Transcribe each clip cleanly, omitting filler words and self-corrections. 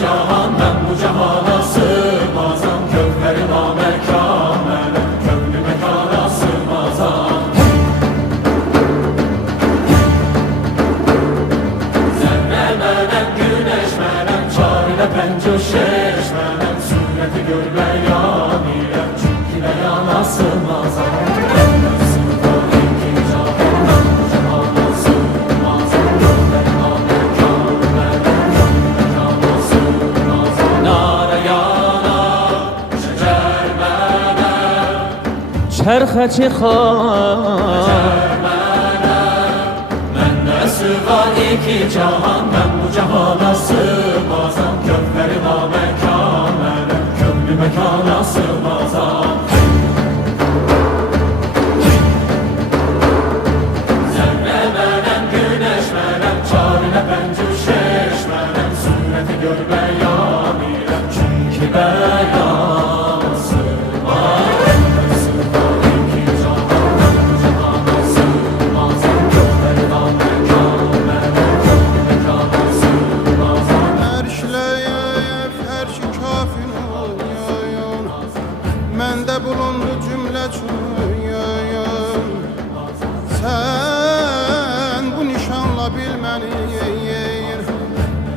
Cahan ben bu cahana sığmazam, kökleri namekâne, köklü mekana sığmazam. Zerre menem, güneş menem, çarine penco şeş menem, sureti gör beyan ile, çünkü beyana sığmazam. Çerxe çıkar Mende sığar iki cahan, ben bu cahana sığmazam, kökleri namekâne, köklü mekana sığmazam. Zerre menem, güneş menem, çarine pencu şeş menem, sureti gör beyan ile, çünkü beyan sığmaz. Məndə bulundu cümlə çürüyün. Sən bu nişanla bil məni,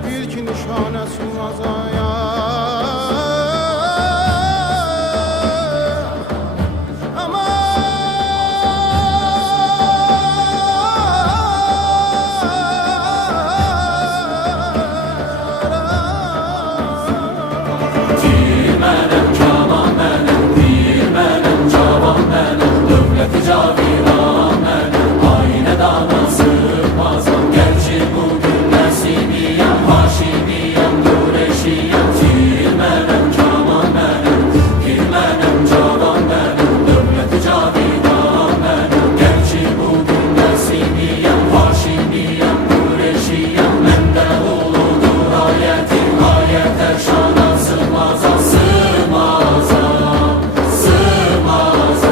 bil ki nişanə sığmazayam. Caviran menem, ayne dana sığmazam, gerçi bugün nesibiyem, haşimiyem, nureşiyem. Tir menem, caman menem, pir menem, cavan menem, devlet-i caviran menem, gerçi bugün nesibiyem, haşimiyem, nureşiyem. Mende uludur ayetim, ayet erşana sığmazam, sığmazam, sığmazam.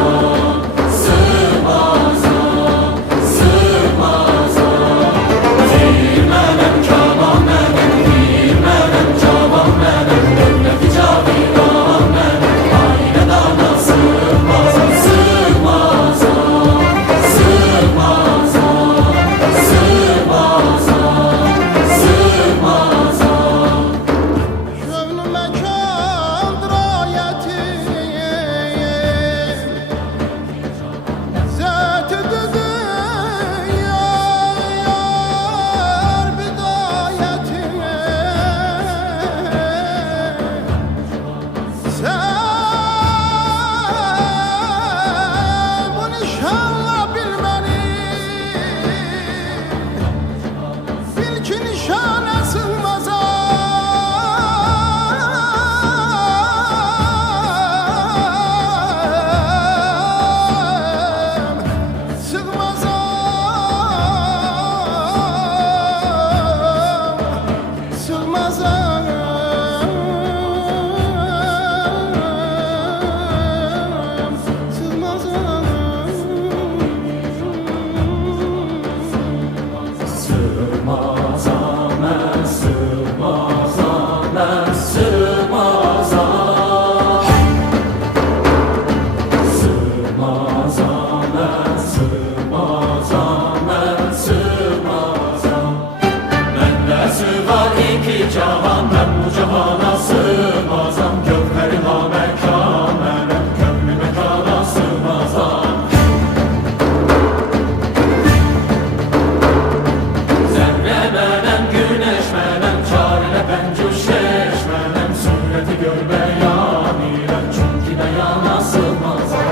Cahan ben bu cahana sığmazam, kökleri namekâne, köklü mekana sığmazam. Zerre menem, güneş menem, çarine pencu şeş menem, sureti gör beyan ile, çünkü beyana sığmazam.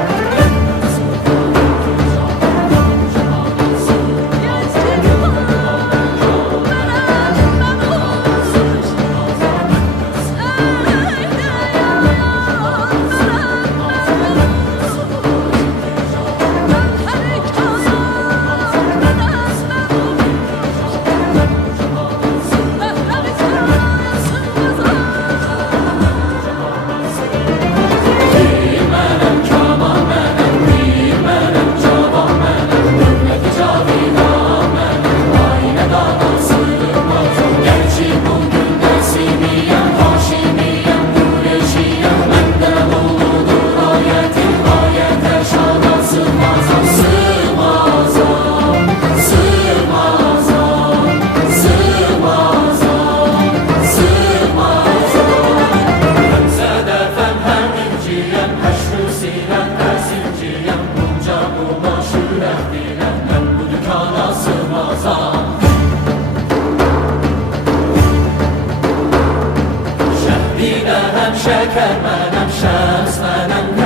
dilə həm şəkər mənəm, şəms mənəm,